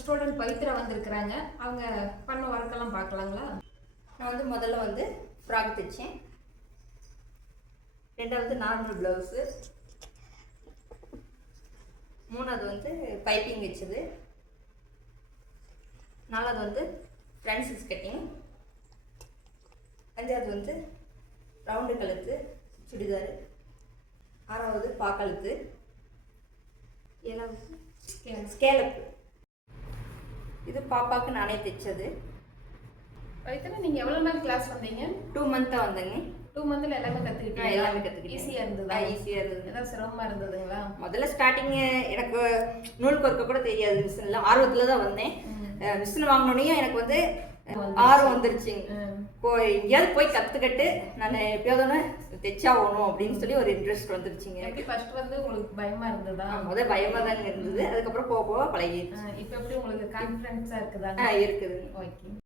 Student Pavithra வந்திருக்கிறாங்க. அவங்க பண்ண ஒர்க்கெல்லாம் பார்க்கலாங்களா? நான் வந்து முதல்ல வந்து ஃப்ராக் தைச்சேன். ரெண்டாவது நார்மல் ப்ளவுஸு. மூணாவது வந்து பைப்பிங் வச்சது. நாலாவது வந்து ஃப்ரண்ட்ஸ் கட்டிங். அஞ்சாவது வந்து ரவுண்டு கழுத்து சுடிதார். ஆறாவது பாக்கழுத்து. ஏழாவது ஸ்கேலப்பு. இது பாப்பாவுக்கு நானே தைச்சது. பவித்ரா, நீங்கள் எவ்வளோ நாள் கிளாஸ் வந்தீங்க? 2 மந்த்தாக வந்தேங்க. 2 மந்த்தில் எல்லாமே கற்றுக்கிட்டேன். எல்லாமே கற்றுக்கிட்டேன். ஈஸியாக இருந்ததா? ஈஸியாக இருந்தது. ஏதாவது சிரமமாக இருந்ததுங்களா? முதல்ல ஸ்டார்டிங்கு எனக்கு நூல் கோர்க்க கூட தெரியாது. மிஷினில் ஆர்வத்தில் தான் வந்தேன். மிஷின் வாங்கினோடனே எனக்கு வந்து ஆர்வம் வந்துருச்சுங்க. இப்போ எங்கேயாவது போய் கற்றுக்கிட்டு நான் எப்பயாவது தைச்சாகணும் அப்படின்னு சொல்லி ஒரு இன்ட்ரெஸ்ட் வந்துருச்சுங்க. எப்படி ஃபர்ஸ்ட் வந்து உங்களுக்கு பயமாக இருந்ததா? முதல் பயமாக தாங்க இருந்தது. அதுக்கப்புறம் போக போக பழகிடுச்சு. இப்போ எப்படி உங்களுக்கு கான்ஃபிடென்ஸாக இருக்குதா? இருக்குது. ஓகே.